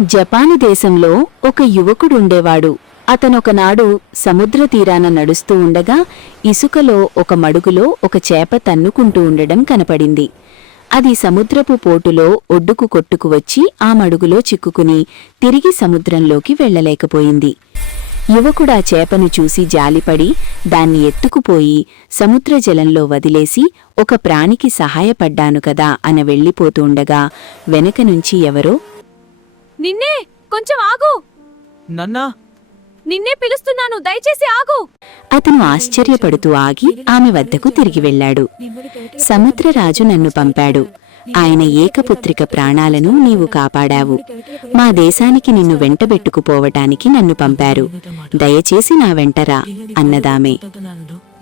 Japan దేశంలో ఒక యువకుడుండేవాడు. అతనొకనాడు సముద్ర తీరాన నడుస్తూ ఉండగా ఇసుకలో ఒక మడుగులో ఒక చేప తన్నుకుంటూ ఉండడం కనపడింది. అది సముద్రపు పోటులో ఒడ్డుకు కొట్టుకు వచ్చి ఆ మడుగులో చిక్కుకుని తిరిగి సముద్రంలోకి వెళ్లలేకపోయింది. యువకుడా చేపను చూసి జాలిపడి దాన్ని ఎత్తుకుపోయి సముద్ర జలంలో వదిలేసి ఒక ప్రాణికి సహాయపడ్డాను కదా అన వెళ్ళిపోతూండగా వెనకనుంచి ఎవరో, నిన్నే, కొంచెం ఆగు. నన్నా, నిన్నే పిలుస్తున్నాను, దయచేసి ఆగు. అతను ఆశ్చర్యపడుతూ ఆగి ఆమె వద్దకు తిరిగి వెళ్లాడు. సముద్రరాజు నన్ను పంపాడు. ఆయన ఏకపుత్రిక ప్రాణాలను నీవు కాపాడావు. మా దేశానికి నిన్ను వెంటబెట్టుకుపోవటానికి నన్ను పంపారు. దయచేసి నా వెంటరా అన్నదామే.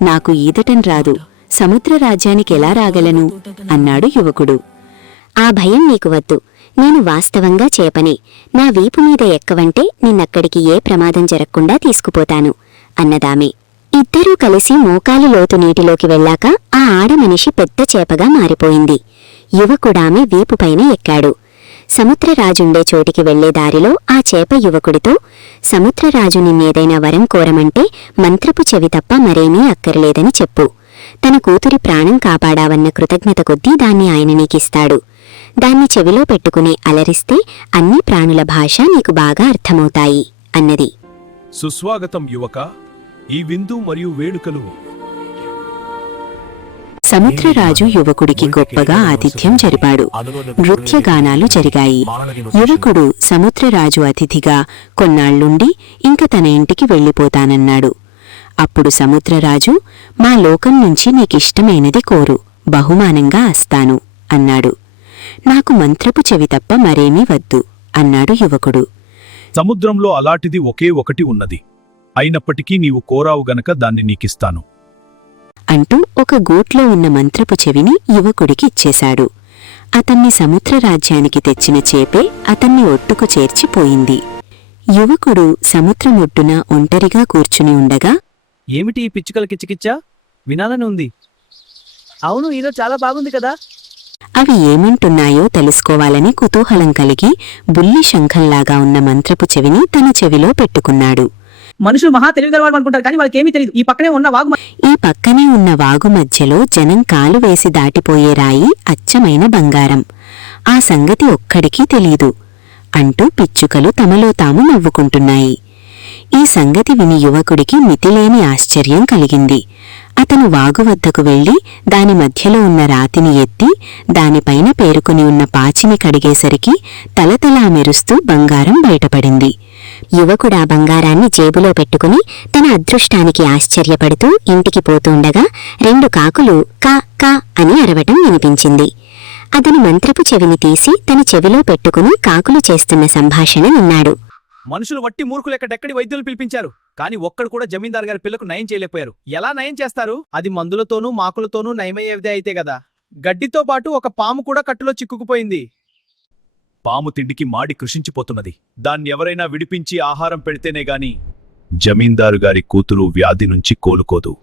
నాకు ఈదటం రాదు, సముద్ర రాజ్యానికెలా రాగలను అన్నాడు యువకుడు. ఆ భయం నీకు వద్దు. నేను వాస్తవంగా చేపనే. నా వీపు మీద ఎక్కవంటే నిన్నక్కడికి ఏ ప్రమాదం జరగకుండా తీసుకుపోతాను అన్నదామే. ఇద్దరూ కలిసి మోకాలు లోతు నీటిలోకి వెళ్ళాక ఆ ఆడమనిషి పెద్ద చేపగా మారిపోయింది. యువకుడామె వీపుపైన ఎక్కాడు. సముద్రరాజుండే చోటికి వెళ్లే దారిలో ఆ చేప యువకుడితో, సముద్రరాజు నిన్నేదైనా వరం కోరమంటే మంత్రపు చెవి తప్ప మరేమీ అక్కర్లేదని చెప్పు. తన కూతురి ప్రాణం కాపాడావన్న కృతజ్ఞత కొద్దీ దాన్ని ఆయన నీకిస్తాడు. దాన్ని చెవిలో పెట్టుకుని అలరిస్తే అన్ని ప్రాణుల భాష నీకు బాగా అర్థమవుతాయి అన్నది. సుస్వాగతం యువక, ఈ విందు మరియు వేడుకలు. సముద్రరాజు యువకుడికి గొప్పగా ఆతిథ్యం జరిపాడు. నృత్యగానాలు జరిగాయి. యువకుడు సముద్రరాజు అతిథిగా కొన్నాళ్లుండి ఇంక తన ఇంటికి వెళ్ళిపోతానన్నాడు. అప్పుడు సముద్రరాజు, మా లోకం నుంచి నీకిష్టమైనది కోరు, బహుమానంగా అస్తాను అన్నాడు. నాకు మంత్రపు చెవి తప్ప మరేమీ వద్దు అన్నాడు యువకుడు. సముద్రంలో అలాంటిది ఒకే ఒకటి ఉన్నది. అయినప్పటికీ నీవు కోరావు గనక దాన్ని నీకిస్తాను అంటూ ఒక గూట్లో ఉన్న మంత్రపు చెవిని యువకుడికి ఇచ్చేశాడు. అతన్ని సముద్రరాజ్యానికి తెచ్చిన చేపే అతన్ని ఒట్టుకు చేర్చిపోయింది. యువకుడు సముద్రమొడ్డున ఒంటరిగా కూర్చుని ఉండగా, ఏమిటి ఈ పిచ్చుకల కిచ్చకిచ్చా? వినాలని ఉంది. అవును, ఈరోజు చాలా బాగుంది కదా. అవి ఏమంటున్నాయో తెలుసుకోవాలని కుతూహలం కలిగి బుల్లి శంఖంలాగా ఉన్న మంత్రపు చెవిని తన చెవిలో పెట్టుకున్నాడు. మనుషులు మహా తెలివిగలవాడు అనుకుంటారు, కానీ వాళ్ళకేమీ తెలియదు. ఈ పక్కనే ఉన్న వాగు మధ్యలో జనం కాలు వేసి దాటిపోయే రాయి అచ్చమైన బంగారం. ఆ సంగతి ఒక్కడికీ తెలీదు అంటూ పిచ్చుకలు తమలో తాము నవ్వుకుంటున్నాయి. ఈ సంగతి విని యువకుడికి మితిలేని ఆశ్చర్యం కలిగింది. అతను వాగు వద్దకు వెళ్లి దాని మధ్యలో ఉన్న రాతిని ఎత్తి దానిపైన పేరుకుని ఉన్న పాచిని కడిగేసరికి తలతలా మెరుస్తూ బంగారం బయటపడింది. యువకుడా బంగారాన్ని జేబులో పెట్టుకుని తన అదృష్టానికి ఆశ్చర్యపడుతూ ఇంటికి పోతుండగా 2 కాకులు కా కా అని అరవటం వినిపించింది. అతని మంత్రపు చెవిని తీసి తన చెవిలో పెట్టుకుని కాకులు చేస్తున్న సంభాషణ విన్నాడు. మనుషులు వట్టి మూర్ఖులెక్కడెక్కడి వైద్యులు పిలిపించారు, కానీ ఒక్కడు కూడా జమీందారు గారి పిల్లకు నయం చేయలేకపోయారు. ఎలా నయం చేస్తారు? అది మందులతోనూ మాకులతోనూ నయమయ్యేదే అయితే గదా. గడ్డితో పాటు ఒక పాము కూడా కట్టులో చిక్కుకుపోయింది. పాము తిండికి మాడి కృషించిపోతున్నది. దాన్నెవరైనా విడిపించి ఆహారం పెడితేనే గాని జమీందారు గారి కూతురు వ్యాధి నుంచి కోలుకోదు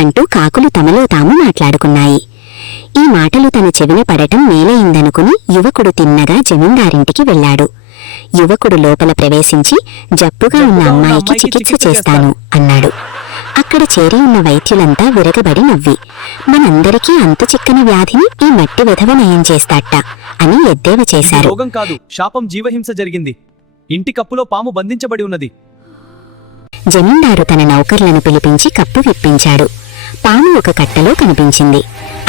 అంటూ కాకులు తమలో తాము మాట్లాడుకున్నాయి. ఈ మాటలు తన చెవిన పడటం మేలయిందనుకుని యువకుడు తిన్నగా జమీందారింటికి వెళ్లాడు. యువకుడు లోపల ప్రవేశించి జబ్బుగా ఉన్న అమ్మాయికి చికిత్స చేస్తాను అన్నాడు. అక్కడ చేరి ఉన్న వైద్యులంతా విరగబడి నవ్వి, మనందరికీ అంతు చిక్కని వ్యాధిని ఈ మట్టి వెధవ నయం చేస్తాట అని ఎద్దేవ చేశారు. రోగం కాదు, శాపం, జీవహింస జరిగింది. ఇంటి కప్పులో పాము బంధించబడి ఉన్నది. జమీందారు తన నౌకర్లను పిలిపించి కప్పు విప్పించాడు. పాము ఒక కట్టలో కనిపించింది.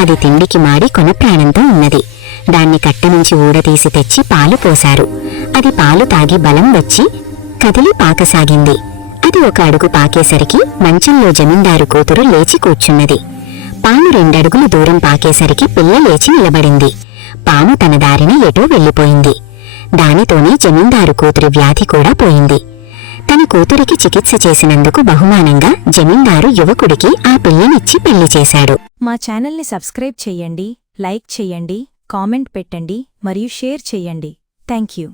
అది తిండికి మాడి కొనప్రాణంతో ఉన్నది. దాన్ని కట్ట నుంచి ఊడతీసి తెచ్చి పాలు పోశారు. అది పాలు తాగి బలం వచ్చి కదిలి పాకసాగింది. అది ఒక అడుగు పాకేసరికి మంచంలో జమీందారు కూతురు లేచి కూర్చున్నది. పాము 2 అడుగులు దూరం పాకేసరికి పిల్ల లేచి నిలబడింది. పాము తన దారిని ఎటో వెళ్ళిపోయింది. దానితోనే జమీందారు కూతురి వ్యాధి కూడా పోయింది. తన కూతురికి చికిత్స చేసినందుకు బహుమానంగా జమీందారు యువకుడికి ఆ పిల్లనిచ్చి పెళ్లి చేశాడు. మా ఛానల్ని సబ్స్క్రైబ్ చెయ్యండి, లైక్ చెయ్యండి, కామెంట్ పెట్టండి మరియు షేర్ చెయ్యండి. Thank you.